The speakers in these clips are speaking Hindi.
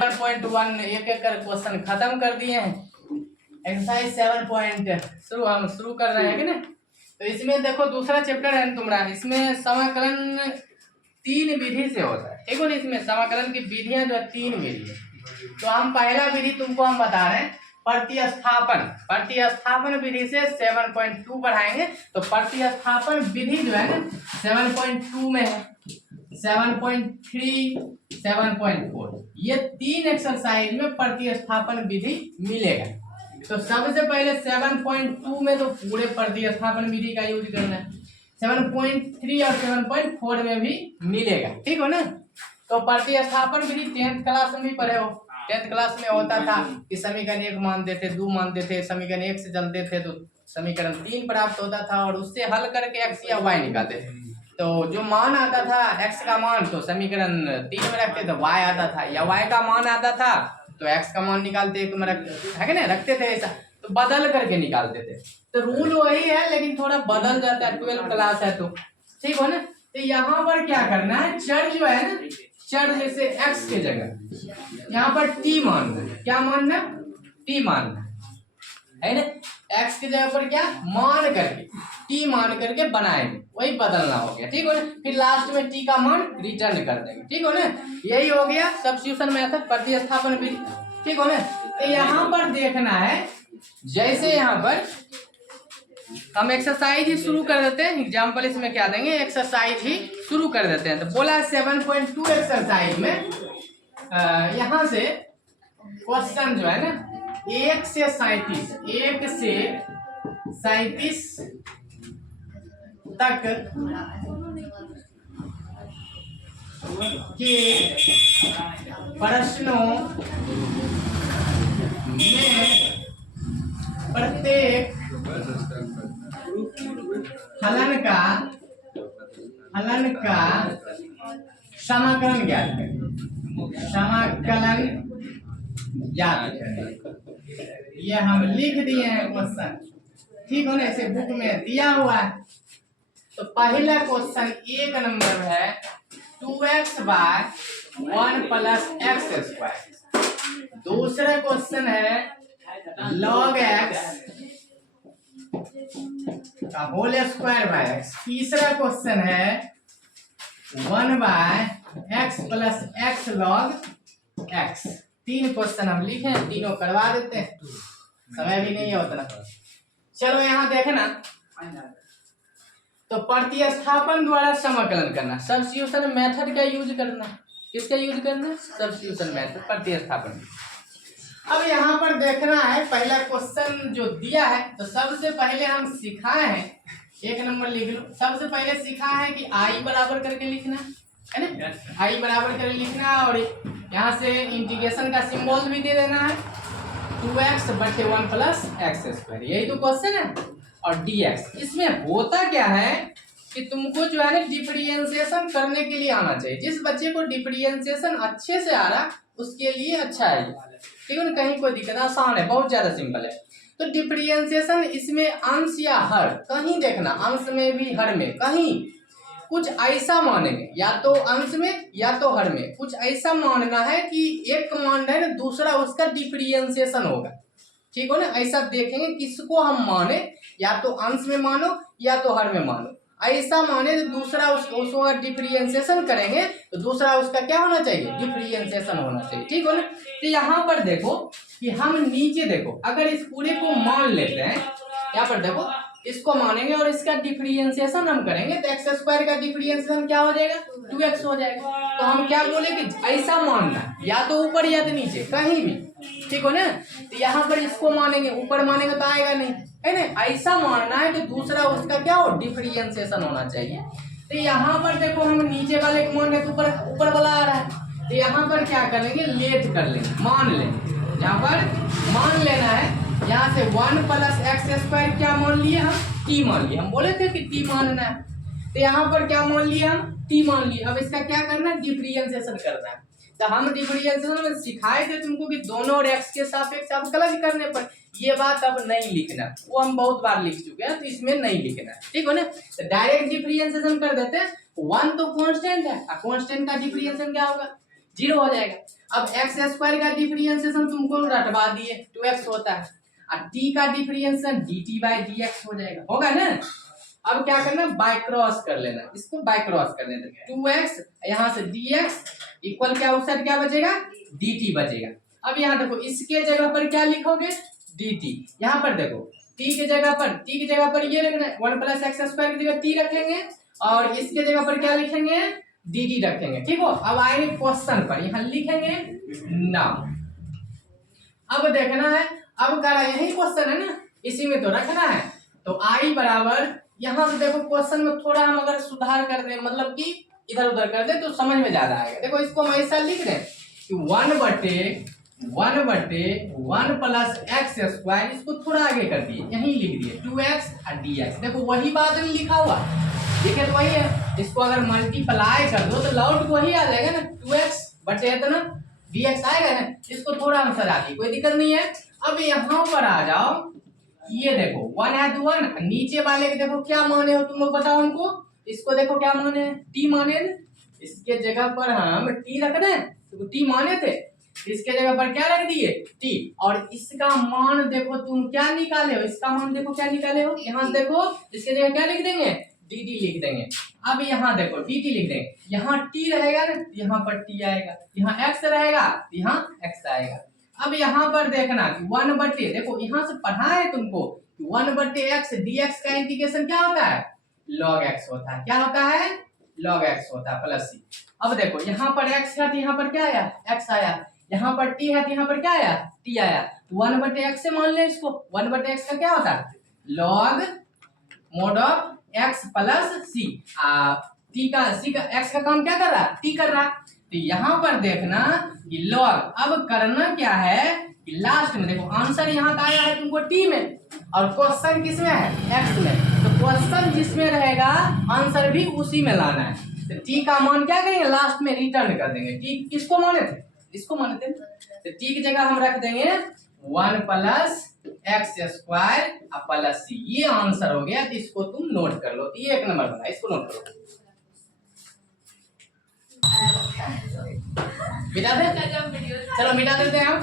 7.1 एक एक कर क्वेश्चन खत्म कर दिए हैं। एक्सरसाइज 7 शुरू कर रहे हैं कि ना। तो इसमें देखो दूसरा चैप्टर है तुम्हारा, इसमें समाकलन 3 विधि से होता है, ठीक है ना। इसमें समाकलन की विधियां जो है 3 विधि है। तो हम पहला विधि तुमको हम बता रहे हैं प्रतिस्थापन विधि से 7.2 बढ़ाएंगे। तो प्रतिस्थापन विधि जो है ना 7.2 में है, 7.3, 7.4 ये 3 एक्सरसाइज में प्रतिस्थापन विधि मिलेगा। तो सबसे पहले 7.2 में तो पूरे प्रतिस्थापन विधि का यूज करना है, 7.3 और 7.4 में भी मिलेगा, ठीक हो ना। तो प्रतिस्थापन विधि 10th क्लास में भी पढ़े हो। 10th क्लास में होता था कि समीकरण 1 मानते थे, 2 मानते थे, समीकरण 1 से चलते थे तो समीकरण 3 प्राप्त होता था और उससे हल करके x या y निकालते थे। तो जो मान आता था x का मान तो समीकरण 3 में रखते तो y आता था, या y का मान आता था तो x का मान निकालते 1 में रखते, है कि नहीं, रखते थे ऐसा, तो बदल करके निकालते थे। तो रूल वही है लेकिन थोड़ा बदल जाता है, 12th क्लास है तो ठीक हो ना। तो यहाँ पर क्या करना है, चर जो है ना, चर जैसे x के जगह यहाँ पर t मानना है। क्या मानना, t मानना है ना। x की जगह पर क्या मान करके t मान करके बनाएंगे, वही बदलना हो गया, ठीक हो ना। फिर लास्ट में t का मान रिटर्न कर देंगे, ठीक हो ना। यही हो गया सब्स्टिट्यूशन मेथड, प्रतिस्थापन विधि, ठीक हो ना। तो यहाँ पर देखना है, जैसे यहाँ पर हम एक्सरसाइज ही शुरू कर देते हैं, एग्जाम्पल इसमें क्या देंगे, एक्सरसाइज ही शुरू कर देते हैं। तो बोला 7.2 एक्सरसाइज में यहाँ से क्वेश्चन जो है ना 1 से 37 तक के प्रश्नों में प्रत्येक हलन का समाकलन ज्ञात करें, ये हम लिख दिए हैं क्वेश्चन, ठीक हो ना, ऐसे बुक में दिया हुआ है। तो पहला क्वेश्चन 1 नंबर है 2x by 1 plus x square. दूसरा क्वेश्चन है log x का होल स्क्वायर बाय एक्स। तीसरा क्वेश्चन है 1 by x plus x log x. 3 question हम लिखे हैं, तीनों करवा देते हैं, समय भी नहीं है उतना। चलो यहाँ देखना, तो प्रतिस्थापन द्वारा समाकलन करना, सब्स्टिट्यूशन मेथड का यूज करना। किसका यूज करना, सब्स्टिट्यूशन मेथड, प्रतिस्थापन। अब यहाँ पर देखना है पहला क्वेश्चन जो दिया है, तो सबसे पहले हम सिखाए हैं, 1 नंबर लिख लो। सबसे पहले सिखा है कि आई बराबर करके लिखना है ना, आई बराबर करके लिखना, और यहाँ से इंटीग्रेशन का सिंबल भी दे देना है 2x बटे 1 प्लस एक्स स्क्वायर, यही तो क्वेश्चन है। और dx, इसमें होता क्या है कि तुमको जो है ना डिफरेंशिएशन करने के लिए आना चाहिए। जिस बच्चे को डिफरेंशिएशन अच्छे से आ रहा उसके लिए अच्छा है, ठीक है ना, कहीं कोई दिक्कत, आसान है, बहुत ज्यादा सिंपल है। तो डिफरेंशिएशन इसमें अंश या हर, कहीं देखना अंश में भी हर में, कहीं कुछ ऐसा मानेंगे, या तो अंश में या तो हर में, कुछ ऐसा मानना है कि एक कमांड है ना दूसरा उसका डिफरेंशिएशन होगा, ठीक हो ना। ऐसा देखेंगे किसको हम माने, या तो अंश में मानो या तो हर में मानो, ऐसा माने तो दूसरा उसका डिफरेंशिएशन करेंगे तो दूसरा उसका क्या होना चाहिए, डिफरेंशिएशन होना चाहिए, ठीक हो ना। तो यहाँ पर देखो कि हम नीचे देखो, अगर इस पूरे को मान लेते हैं, यहाँ पर देखो इसको मानेंगे और इसका डिफरेंशिएशन हम करेंगे तो एक्स स्क्वायर का डिफरेंशिएशन क्या हो जाएगा, 2x हो जाएगा। तो हम क्या बोले कि ऐसा मानना, या तो ऊपर या तो नीचे, कहीं भी, ठीक हो ना। तो यहाँ पर इसको मानेंगे, ऊपर मानेंगे तो आएगा नहीं, है ना। ऐसा मानना है कि दूसरा उसका क्या हो, डिफरेंशिएशन होना चाहिए। तो यहाँ पर देखो हम नीचे वाले को मान रहे तो ऊपर वाला आ रहा है, तो यहाँ पर क्या करेंगे, लेट कर लेंगे, मान लेंगे। यहाँ पर मान लेना है, यहाँ से 1 प्लस एक्स स्क्वायर क्या मान लिए हम, t मान लिए, हम बोले थे कि t मानना है। तो यहाँ पर क्या मान लिए हम, t मान लिए। अब इसका क्या करना है, डिफरेंशिएशन करना है। तो हम डिफरेंशिएशन में सिखाए थे तुमको कि दोनों और x के सापेक्ष अवकलन करने पर, ये बात अब नहीं लिखना, वो हम बहुत बार लिख चुके हैं, तो इसमें नहीं लिखना, ठीक हो ना। तो डायरेक्ट डिफरेंशिएशन कर देते हैं। 1 तो कांस्टेंट है, कांस्टेंट का डिफरेंशिएशन क्या होगा, 0 हो जाएगा। अब एक्स स्क्वायर का डिफरेंशिएशन तुमको रटवा दिए 2x होता है, और t का डिफरेंशिएशन dt बाई dx हो जाएगा, होगा ना। अब क्या करना, बाय क्रॉस कर लेना, इसको बाय क्रॉस कर लेना, 2x यहाँ से dx इक्वल क्या उस साइड क्या बचेगा, dt बचेगा। अब यहाँ देखो इसके जगह पर क्या लिखोगे, dt। यहाँ पर देखो t की जगह पर ये रखना है 1 प्लस एक्स स्क्वायर की जगह t रखेंगे, और इसके जगह पर क्या लिखेंगे, dt रखेंगे, ठीक हो। अब आएंगे क्वेश्चन पर, यहाँ लिखेंगे नाउ। अब देखना है, अब करा यही क्वेश्चन है ना, इसी में तो रखना है। तो i बराबर, यहाँ से देखो क्वेश्चन में थोड़ा हम अगर सुधार कर दें, मतलब कि इधर उधर कर दे तो समझ में ज्यादा आएगा। देखो इसको हम ऐसा लिख दें कि 1/1 प्लस एक्स स्क्वायर, इसको थोड़ा आगे कर दिए, यहीं लिख दिए 2x और dx। देखो वही बात नहीं लिखा हुआ, लिखे तो वही है। इसको अगर मल्टीप्लाई कर दो तो लौट वही आ जाएगा ना, 2x बटे इतना dx आएगा ना। इसको थोड़ा हम सजा दिए, कोई दिक्कत नहीं है। अब यहाँ पर आ जाओ, ये देखो 1 है तो 1, नीचे वाले के देखो क्या माने हो तुम लोग बताओ हमको। इसको देखो क्या माने, t माने, इसके जगह पर हम t रख रहे हैं, तो t माने थे, इसके जगह पर क्या रख दिए, t। और इसका मान देखो तुम क्या निकाले हो, इसका मान देखो क्या निकाले हो, यहाँ देखो इसके जगह क्या लिख देंगे, dt लिख देंगे। अब यहाँ देखो dt लिख देंगे, यहाँ t रहेगा ना, यहाँ पर t आएगा, यहाँ x रहेगा, यहाँ x आएगा। अब यहाँ पर देखना 1/, देखो यहाँ से पढ़ा है तुमको 1/x dx का इंटीग्रेशन क्या होता है, log x होता है। क्या होता है, log x होता है प्लस c। अब देखो यहाँ पर x है तो यहाँ पर क्या आया, x आया, यहाँ पर t है तो यहाँ पर क्या आया, t आया। 1/x से मान ले इसको, 1/x का क्या होता है, log mod of x plus c। t का c का x का काम क्या कर रहा है, t कर रहा है। तो यहाँ पर देखना कि log, अब करना क्या है कि लास्ट में देखो आंसर यहाँ का आया है तुमको t में, और क्वेश्चन किस में है, x में। तो क्वेश्चन जिसमें रहेगा आंसर भी उसी में लाना है। तो t का मान क्या करेंगे, लास्ट में रिटर्न कर देंगे। t किसको माने थे, इसको माने थे, तो t की जगह हम रख देंगे 1 plus x square plus c। ये आंसर हो गया। तो इसको तुम नोट कर लो, तो ये 1 नंबर बना, इसको नोट करो। मिटा दे, चलो मिटा देते हैं हम।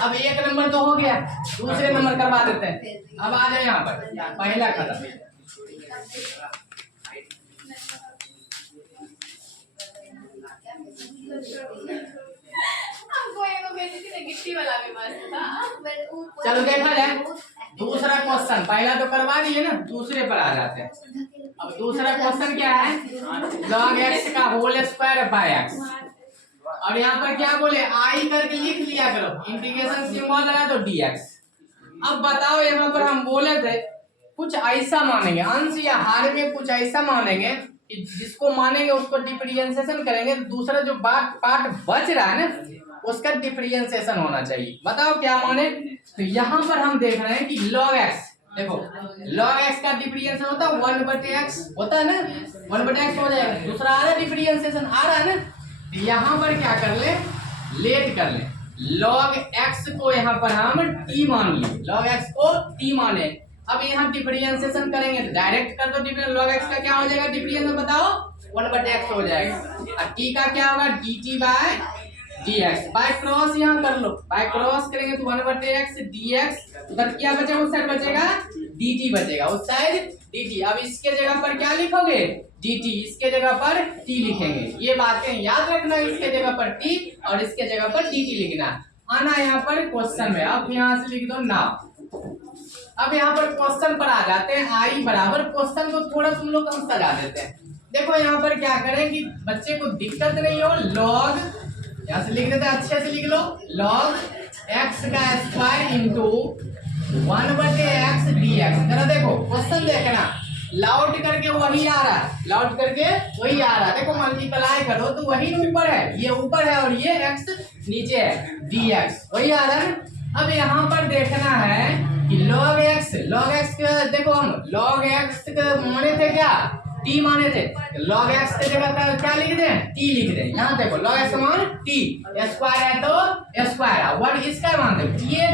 अब 1 नंबर तो हो गया, दूसरे नंबर करवा देते हैं। अब आ जाए यहाँ पर, पहला खत्म। चलो देखा जाए दूसरा क्वेश्चन, पहला तो करवा दिए ना, दूसरे पर आ जाते हैं। अब दूसरा क्वेश्चन क्या है, log x का होल स्क्वायर बाय x। और यहाँ पर क्या बोले, आई करके लिख लिया करो, इंटीग्रेशन सिंबल लगा तो dx। अब बताओ यहाँ पर हम बोले थे कुछ ऐसा मानेंगे, अंश या हार में कुछ ऐसा मानेंगे कि जिसको मानेंगे उसको डिफरेंशिएशन करेंगे, दूसरा जो पार्ट बच रहा है ना उसका डिफरेंशिएशन होना चाहिए। बताओ क्या माने। तो यहाँ पर हम देख रहे हैं कि log x, देखो log x का डिफरेंशिएशन होता है 1/x होता है ना, 1/x हो जाएगा। दूसरा आ रहा है डिफरेंशिएशन आ रहा है ना, तो यहाँ पर क्या कर ले, लेट कर ले, log x को यहाँ पर हम t मान लिए, log x को t माने। अब यहाँ डिफरेंशिएशन करेंगे तो डायरेक्ट कर दो, log x का क्या हो जाएगा डिफरेंशिएशन बताओ, 1/x हो जाएगा। और t का क्या होगा, dt by dx। By cross यहाँ कर लो, बाय क्रॉस करेंगे तो 1/x dx, उधर क्या बचेगा, उस साइड बचेगा dt बचेगा, उस साइड dt। अब इसके जगह पर क्या लिखोगे, dt, इसके जगह पर t लिखेंगे। ये बातें याद रखना, इसके जगह पर t और इसके जगह पर dt लिखना। आना यहाँ पर क्वेश्चन में, अब यहाँ से लिख दो ना। अब यहाँ पर क्वेश्चन पर आ जाते हैं, आई बराबर, क्वेश्चन को थोड़ा तुम लोग हम सजा देते हैं। देखो यहाँ पर क्या करें कि बच्चे को दिक्कत नहीं हो, log, यहाँ से लिख देते हैं, अच्छे से लिख लो, log x का स्क्वायर इंटू 1/x dx। जरा देखो क्वेश्चन देखना, लौट करके वही आ रहा है, लौट करके वही आ रहा है। देखो मल्टीप्लाई करो तो वही ऊपर है, ये ऊपर है और ये x नीचे है, dx वही आ रहा है। अब यहाँ पर देखना है कि log x का, देखो हम log x का माने थे क्या, t माने थे, log x के जगह क्या लिख दें, t लिख दें। यहाँ देखो log x का मान t, स्क्वायर है तो स्क्वायर, वन इसका मान देखो, ये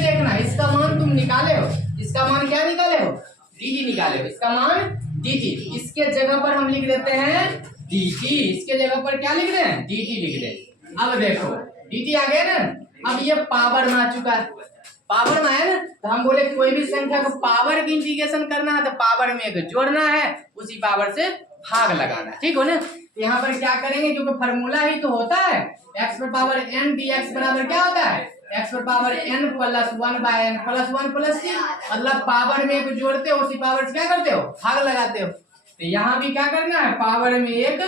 देखना इसका मान तुम निकाले हो, इसका मान क्या निकाले हो, dt निकाले हो, इसका मान dt। इसके जगह पर हम लिख देते हैं dt, इसके जगह पर क्या लिख दें, dt लिख दें। अब देखो dt आ गया ना। अब ये पावर में आ चुका है, पावर में है ना, तो हम बोले कोई भी संख्या को पावर की इंटीग्रेशन करना है तो पावर में एक जोड़ना है, उसी पावर से भाग लगाना है, ठीक हो ना। यहाँ पर क्या करेंगे, क्योंकि फॉर्मूला ही तो होता है x पर पावर n dx बराबर क्या होता है, x पर power n plus 1/n plus 1 plus c, मतलब पावर में एक जोड़ते हो उसी पावर से क्या करते हो, भाग लगाते हो। तो यहाँ भी क्या करना है, पावर में एक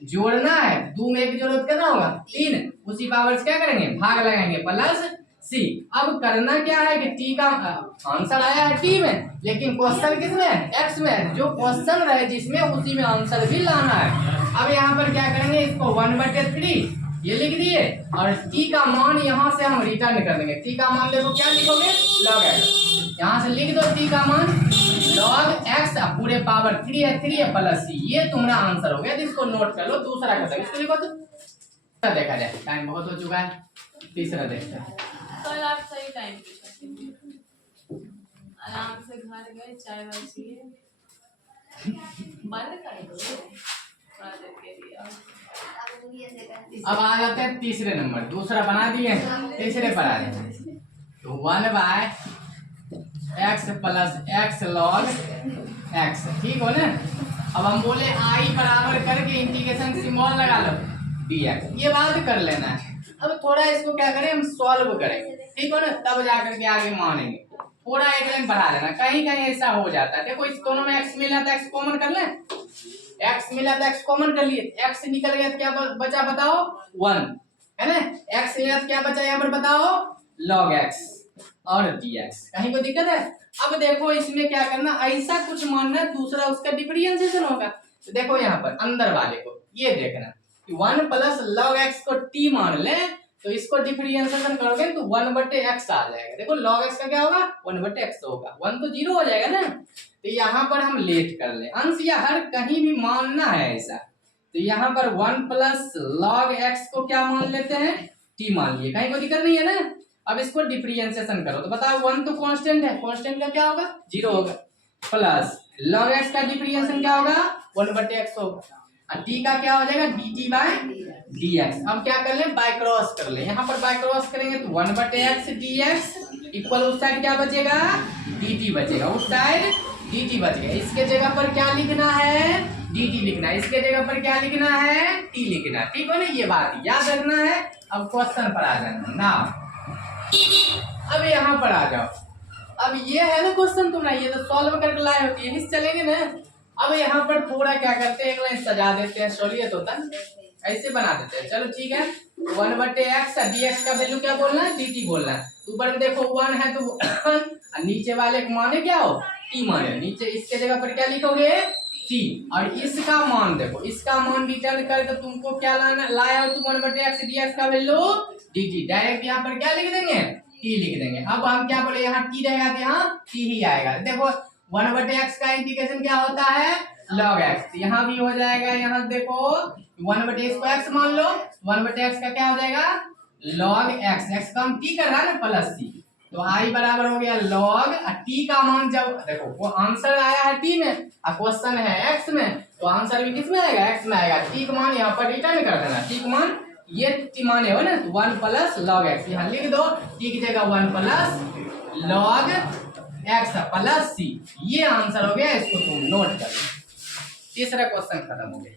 जोड़ना है, 2 में एक जोड़ करना होगा 3, उसी पावर से क्या करेंगे, भाग लगाएंगे प्लस सी। अब करना क्या है कि टी का आंसर आया है टी में, लेकिन क्वेश्चन किस में, एक्स में, जो क्वेश्चन रहे जिसमें उसी में आंसर भी लाना है। अब यहाँ पर क्या करेंगे, इसको 1/3 ये लिख दिए और टी का मान यहाँ से हम रिटर्न कर देंगे। टी का मान देखो क्या लिखोगे, log x, यहाँ से लिख दो टी का मान log x पूरे पावर 3 है प्लस सी, ये तुम्हारा आंसर हो गया। तो इसको नोट कर लो। दूसरा कदम इसको लिखो, तो देखा जाए टाइम बहुत हो चुका है। तीसरा देखते हैं। कल आप सही टाइम पे आराम से घर गए, चाय वाय पिए, बंद कर दो थोड़ा देर के लिए। अब आ जाते हैं तीसरे नंबर, दूसरा बना दिए, तीसरे पर आ रहे हैं। तो 1/x plus x log x, ठीक हो ना। अब हम बोले i बराबर करके इंटीग्रेशन सिंबल लगा लो dx, ये बात कर लेना है। अब थोड़ा इसको क्या करें, हम सॉल्व करेंगे, ठीक हो ना, तब जाकर के आगे मानेंगे। थोड़ा एक लाइन बढ़ा लेना, कहीं कहीं ऐसा हो जाता है। देखो इस दोनों में x मिला तो x कॉमन कर लें, x मिला तो x कॉमन कर लिए, x निकल गया तो क्या बचा बताओ, 1 है ना। x मिला तो क्या बचा यहाँ पर बताओ, log x और dx। कहीं को दिक्कत है। अब देखो इसमें क्या करना, ऐसा कुछ मानना, दूसरा उसका डिफरेंशिएशन होगा। तो देखो यहाँ पर अंदर वाले को ये देखना कि 1 प्लस log x को t मान ले, तो इसको डिफरेंशिएशन करोगे तो 1/x आ जाएगा। देखो log x का क्या होगा, 1/x होगा, 1 तो 0 हो जाएगा ना। तो यहाँ पर हम लेट कर ले, अंश या हर कहीं भी मानना है ऐसा। तो यहाँ पर 1 प्लस log x को क्या मान लेते हैं, t मान लिए, कहीं कोई दिक्कत नहीं है ना। अब इसको डिफरेंशिएशन करो तो बताओ 1 तो कांस्टेंट है, कांस्टेंट का क्या होगा, 0 होगा, प्लस log x का डिफरेंशिएशन क्या होगा, 1/x होगा, और t का क्या हो जाएगा, dt/dx। अब क्या कर ले, बाय क्रॉस कर ले, यहाँ पर बाय क्रॉस करेंगे तो 1/x dx इक्वल उस साइड क्या बचेगा, dt बचेगा, उस साइड dt बच गया। इसके जगह पर क्या लिखना है, dt लिखना है, इसके जगह पर क्या लिखना है, t लिखना है, ठीक है ना, ये बात याद रखना है। अब क्वेश्चन पर आ जाना ना, अब यहाँ पर आ जाओ। अब ये है ना क्वेश्चन तुम्हारा, ये तो सॉल्व करके लाए हो, यही से चलेंगे ना। अब यहाँ पर थोड़ा क्या करते हैं, एक लाइन सजा देते हैं, सोलियत होता है ऐसे बना देते हैं। चलो ठीक है, 1/x dx का वैल्यू क्या बोलना है, dt बोलना है। ऊपर में देखो 1 है तो 1, और नीचे वाले को माने क्या हो, t माने, नीचे इसके जगह पर क्या लिखोगे, t, और इसका मान देखो, इसका मान रिटर्न कर तो तुमको क्या लाया हो तुम 1/x dx का वैल्यू dt, डायरेक्ट यहाँ पर क्या लिख देंगे, t लिख देंगे। अब हम क्या बोले, यहाँ t रहेगा तो यहाँ t ही आएगा। देखो 1/x का इंटीग्रेशन क्या होता है, log x, यहाँ भी हो जाएगा। यहाँ देखो 1/x को x मान लो, 1/x का क्या हो जाएगा, log x, x का हम t कर रहा है ना प्लस c, तो i बराबर हो गया log t का मान, जब देखो वो आंसर आया है t में और क्वेश्चन है x में, तो आंसर भी किस में आएगा, x में आएगा। t का मान यहाँ पर रिटर्न कर देना, t का मान ये t माने हो ना, तो 1 प्लस log x, यहाँ लिख दो, t की जगह 1 plus log x plus c, ये आंसर हो गया, इसको तुम नोट कर लो। तीसरा क्वेश्चन खत्म हो गया।